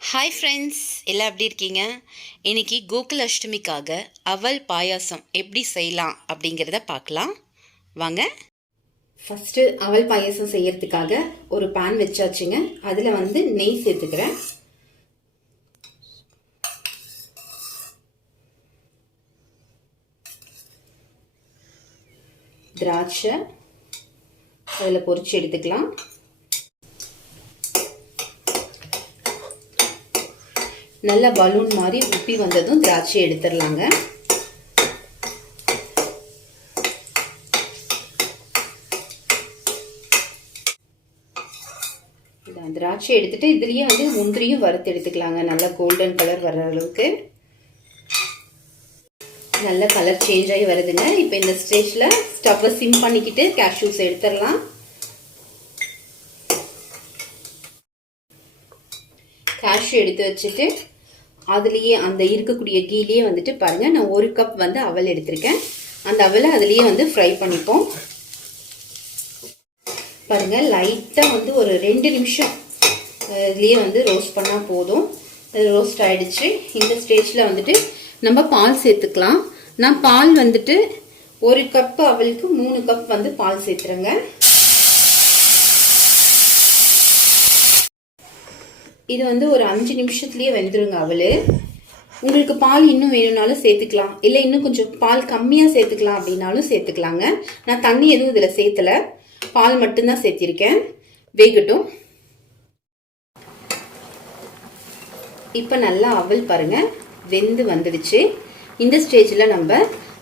Hi friends எல்லாம் எப்படி இருக்கீங்க? இன்னைக்கு கோகுல அஷ்டமிக்காக அவல் பாயாசம் எப்படி செய்யலாம் அப்படிங்கிறத பார்க்கலாம். வாங்க. ஃபஸ்ட்டு அவல் பாயாசம் செய்யறதுக்காக ஒரு பேன் வச்சாச்சுங்க. அதில் வந்து நெய் சேர்த்துக்கிறேன். திராட்சை அதில் பொரிச்சு எடுத்துக்கலாம். நல்ல பலூன் மாதிரி உப்பி வந்ததும் திராட்சை எடுத்துடலாங்க. திராட்சை எடுத்துட்டு இதுலேயே வந்து முந்திரியும் வறுத்து எடுத்துக்கலாங்க. நல்லா கோல்டன் கலர் வர்ற அளவுக்கு. நல்ல கலர் சேஞ்ச் ஆகி வருதுங்க. இப்போ இந்த ஸ்டேஜில் ஸ்டவ்வை சிம் பண்ணிக்கிட்டு கேஷ்யூஸ் எடுத்துடலாம். கேஷ்யூ எடுத்து வச்சுட்டு அதுலேயே அந்த இருக்கக்கூடிய கீழே வந்துட்டு பாருங்கள் நான் ஒரு கப் வந்து அவல் எடுத்திருக்கேன். அந்த அவலை அதுலேயே வந்து ஃப்ரை பண்ணிப்போம். பாருங்கள் லைட்டாக வந்து ஒரு ரெண்டு நிமிஷம் இதுலேயே வந்து ரோஸ்ட் பண்ணால் போதும். ரோஸ்ட் ஆகிடுச்சு இந்த ஸ்டேஜில் வந்துட்டு நம்ம பால் சேர்த்துக்கலாம். நான் பால் வந்துட்டு ஒரு கப் அவளுக்கு மூணு கப் வந்து பால் சேர்த்துறேங்க. இது வந்து ஒரு அஞ்சு நிமிஷத்துலேயே வெந்துருங்க அவள். உங்களுக்கு பால் இன்னும் வேணும்னாலும் சேர்த்துக்கலாம். இல்லை இன்னும் கொஞ்சம் பால் கம்மியாக சேர்த்துக்கலாம் அப்படின்னாலும் சேர்த்துக்கலாங்க. நான் தண்ணி எதுவும் இதில் சேர்த்தலை. பால் மட்டும்தான் சேர்த்திருக்கேன். வேகட்டும். இப்போ நல்லா அவல் பாருங்கள் வெந்து வந்துடுச்சு. இந்த ஸ்டேஜில் நம்ம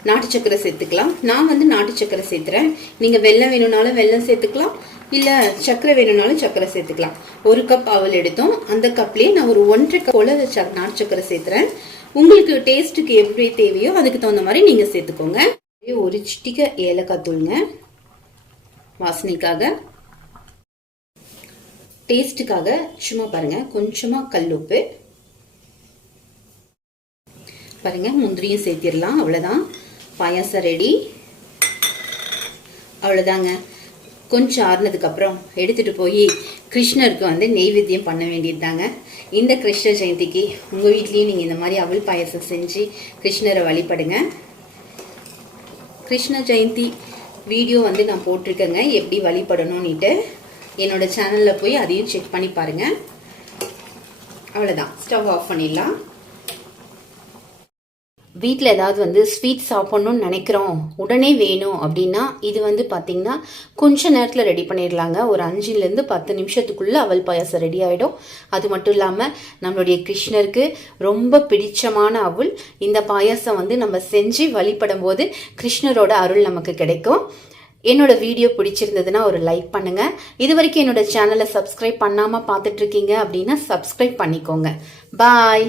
நாட்டு சக்கரை சேர்த்துக்கலாம். நான் வந்து நாட்டு சக்கரை சேர்த்துறேன். நீங்கள் வெள்ளம் வேணும்னாலும் வெள்ளம் சேர்த்துக்கலாம். இல்லை சக்கரை வேணும்னாலும் சக்கரை சேர்த்துக்கலாம். ஒரு கப் அவல் எடுத்தோம். அந்த கப்லேயே நான் ஒரு ஒன்றரை கப் போல் ச நாட்டு சக்கரை சேர்த்துறேன். உங்களுக்கு டேஸ்ட்டுக்கு எப்படி தேவையோ அதுக்கு தகுந்த மாதிரி நீங்கள் சேர்த்துக்கோங்க. ஒரு சிட்டிகை ஏலக்காய் தூளுங்க. வாசனைக்காக. டேஸ்ட்டுக்காக சும்மா பாருங்கள் கொஞ்சமாக கல் கல்லுப்பு பாருங்கள் முந்திரியும் சேர்த்திடலாம். அவ்வளோதான் பாயாசம் ரெடி அவ்வளோதாங்க கொஞ்சம் ஆறுனதுக்கப்புறம் எடுத்துகிட்டு போய் கிருஷ்ணருக்கு வந்து நெய்வேத்தியம் பண்ண வேண்டியதுதாங்க. இந்த கிருஷ்ண ஜெயந்திக்கு உங்கள் வீட்லேயும் நீங்கள் இந்த மாதிரி அவல் பாயசம் செஞ்சு கிருஷ்ணரை வழிபடுங்க. கிருஷ்ண ஜெயந்தி வீடியோ வந்து நான் போட்டிருக்கேங்க. எப்படி வழிபடணும்னுட்டு என்னோடய சேனலில் போய் அதையும் செக் பண்ணி பாருங்கள் அவ்வளோதான் ஸ்டவ் ஆஃப் பண்ணிடலாம். வீட்டில் ஏதாவது வந்து ஸ்வீட் சாப்பிட்ணுன்னு நினைக்கிறோம் உடனே வேணும் அப்படின்னா இது வந்து பார்த்திங்கன்னா கொஞ்ச நேரத்தில் ரெடி பண்ணிடலாங்க. ஒரு அஞ்சுலேருந்து பத்து நிமிஷத்துக்குள்ளே அவல் பாயாசம் ரெடி ஆகிடும் அது மட்டும் இல்லாமல் நம்மளுடைய கிருஷ்ணருக்கு ரொம்ப பிடிச்சமான அவள் இந்த பாயாசம் வந்து நம்ம செஞ்சு வழிபடும் போது கிருஷ்ணரோட அருள் நமக்கு கிடைக்கும். என்னோட வீடியோ பிடிச்சிருந்ததுன்னா ஒரு லைக் பண்ணுங்க. இது வரைக்கும் என்னோட சேனலை சப்ஸ்கிரைப் பண்ணாமல் பார்த்துட்டு இருக்கீங்க அப்படின்னா சப்ஸ்கிரைப் பண்ணிக்கோங்க. பாய்